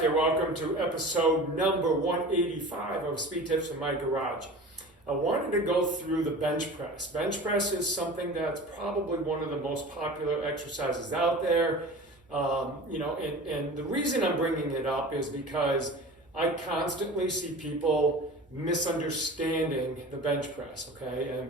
Kraft here. Welcome to episode number 185 of Speed Tips from My Garage. I wanted to go through the bench press. Bench press is something that's probably one of the most popular exercises out there. And the reason I'm bringing it up is because I constantly see people misunderstanding the bench press, okay?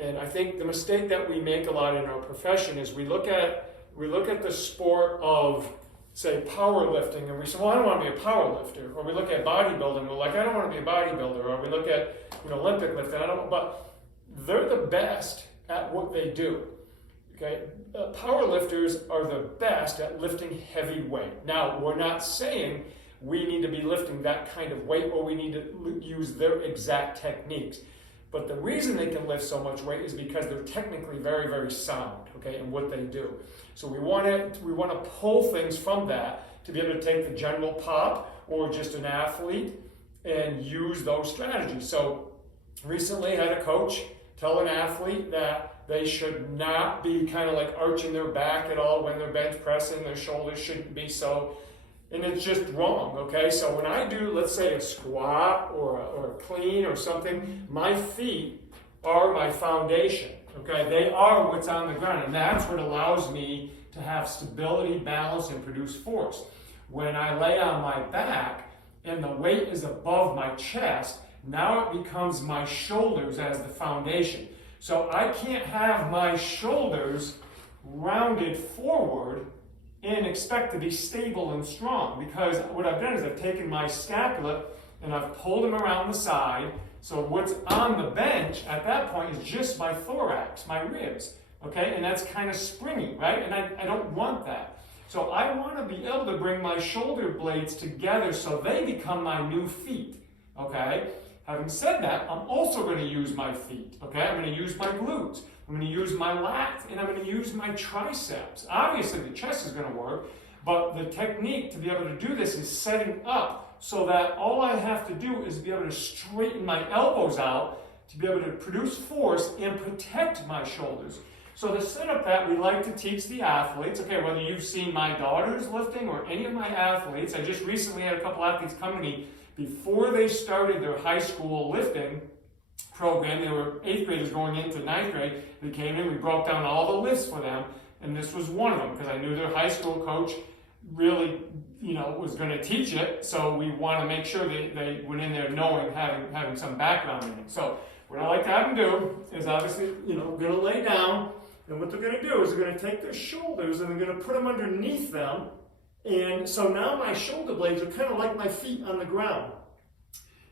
And I think the mistake that we make a lot in our profession is we look at the sport of, say, powerlifting, and we say, well, I don't want to be a powerlifter. Or we look at bodybuilding, we're like, I don't want to be a bodybuilder. Or we look at Olympic lifting, but they're the best at what they do. Okay, powerlifters are the best at lifting heavy weight. Now, we're not saying we need to be lifting that kind of weight or we need to use their exact techniques. But the reason they can lift so much weight is because they're technically very, very sound, okay, in what they do. So we want to pull things from that to be able to take the general pop or just an athlete and use those strategies. So recently I had a coach tell an athlete that they should not be kind of like arching their back at all when they're bench pressing. Their shoulders shouldn't be so. And it's just wrong, okay? So when I do, let's say, a squat or a clean or something, my feet are my foundation, okay? They are what's on the ground, and that's what allows me to have stability, balance, and produce force. When I lay on my back and the weight is above my chest, now it becomes my shoulders as the foundation. So I can't have my shoulders rounded forward and expect to be stable and strong, because what I've done is I've taken my scapula and I've pulled them around the side, so what's on the bench at that point is just my thorax, my ribs, okay, and that's kind of springy, right, and I don't want that. So I want to be able to bring my shoulder blades together so they become my new feet, okay. Having said that, I'm also going to use my feet, okay, I'm going to use my glutes. I'm going to use my lats, and I'm going to use my triceps. Obviously, the chest is going to work, but the technique to be able to do this is setting up so that all I have to do is be able to straighten my elbows out to be able to produce force and protect my shoulders. So the setup that we like to teach the athletes, okay, whether you've seen my daughters lifting or any of my athletes, I just recently had a couple athletes come to me before they started their high school lifting program. They were 8th graders going into 9th grade. They came in, we broke down all the lifts for them, and this was one of them because I knew their high school coach really, was going to teach it. So we want to make sure they went in there knowing, having some background in it. So what I like to have them do is obviously, going to lay down, and what they're going to do is they're going to take their shoulders and they're going to put them underneath them, and so now my shoulder blades are kind of like my feet on the ground.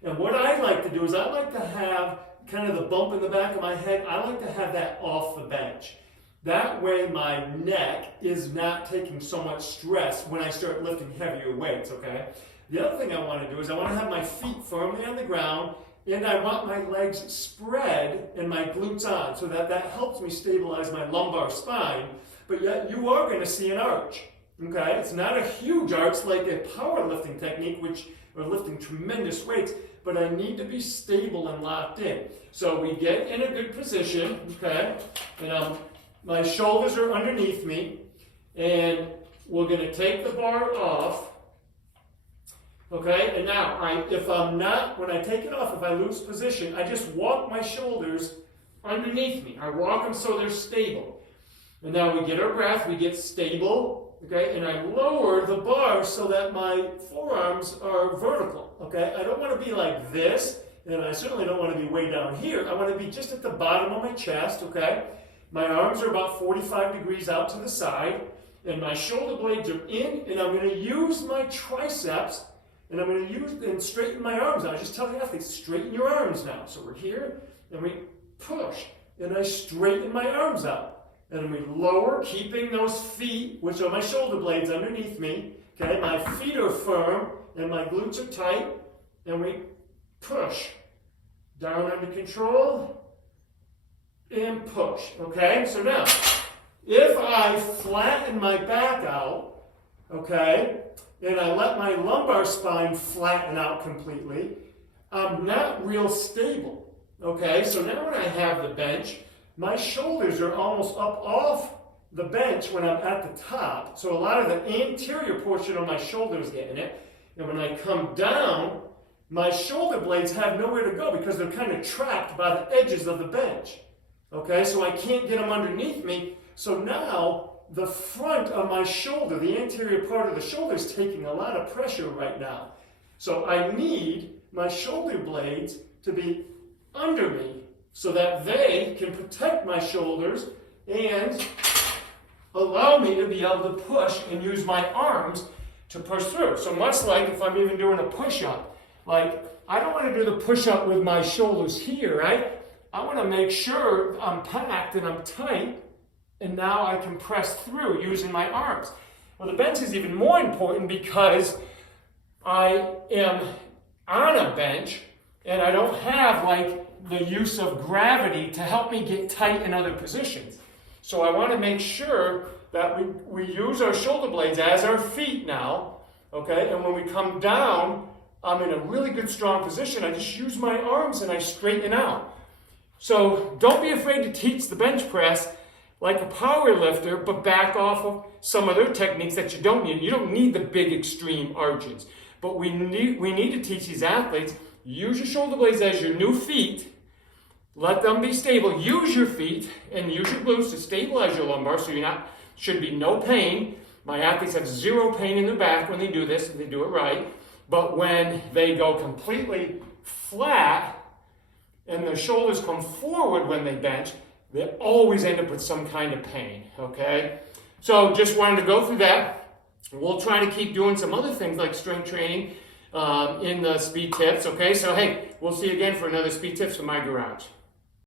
And what I like to do is I like to have kind of the bump in the back of my head, I like to have that off the bench. That way my neck is not taking so much stress when I start lifting heavier weights, okay? The other thing I want to do is I want to have my feet firmly on the ground, and I want my legs spread and my glutes on, so that helps me stabilize my lumbar spine, but yet you are going to see an arch, okay? It's not a huge arch like a powerlifting technique, which are lifting tremendous weights, but I need to be stable and locked in. So we get in a good position, okay, and my shoulders are underneath me, and we're going to take the bar off, okay, and now when I take it off, if I lose position, I just walk my shoulders underneath me. I walk them so they're stable. And now we get our breath, we get stable, okay, and I lower the bar so that my forearms are vertical, okay? I don't want to be like this, and I certainly don't want to be way down here. I want to be just at the bottom of my chest, okay? My arms are about 45 degrees out to the side, and my shoulder blades are in, and I'm going to use my triceps, and I'm going to use and straighten my arms out. I just tell the athletes, straighten your arms now. So we're here, and we push, and I straighten my arms out. And we lower, keeping those feet, which are my shoulder blades, underneath me. Okay, my feet are firm, and my glutes are tight. And we push. Down under control. And push. Okay, so now, if I flatten my back out, okay, and I let my lumbar spine flatten out completely, I'm not real stable. Okay, so now when I have the bench, my shoulders are almost up off the bench when I'm at the top. So a lot of the anterior portion of my shoulders get in it. And when I come down, my shoulder blades have nowhere to go because they're kind of trapped by the edges of the bench. Okay, so I can't get them underneath me. So now the front of my shoulder, the anterior part of the shoulder, is taking a lot of pressure right now. So I need my shoulder blades to be under me so that they can protect my shoulders and allow me to be able to push and use my arms to push through. So much like if I'm even doing a push-up, like I don't want to do the push-up with my shoulders here, right? I want to make sure I'm packed and I'm tight, and now I can press through using my arms. Well, the bench is even more important because I am on a bench and I don't have like the use of gravity to help me get tight in other positions. So I want to make sure that we use our shoulder blades as our feet now, okay? And when we come down, I'm in a really good strong position. I just use my arms and I straighten out. So don't be afraid to teach the bench press like a power lifter, but back off of some other techniques that you don't need. You don't need the big extreme arches. But we need to teach these athletes, use your shoulder blades as your new feet. Let them be stable. Use your feet and use your glutes to stabilize your lumbar so should be no pain. My athletes have zero pain in their back when they do this, and they do it right. But when they go completely flat and their shoulders come forward when they bench, they always end up with some kind of pain, okay? So just wanted to go through that. We'll try to keep doing some other things like strength training in the Speed Tips, okay? So, hey, we'll see you again for another Speed Tips from my garage.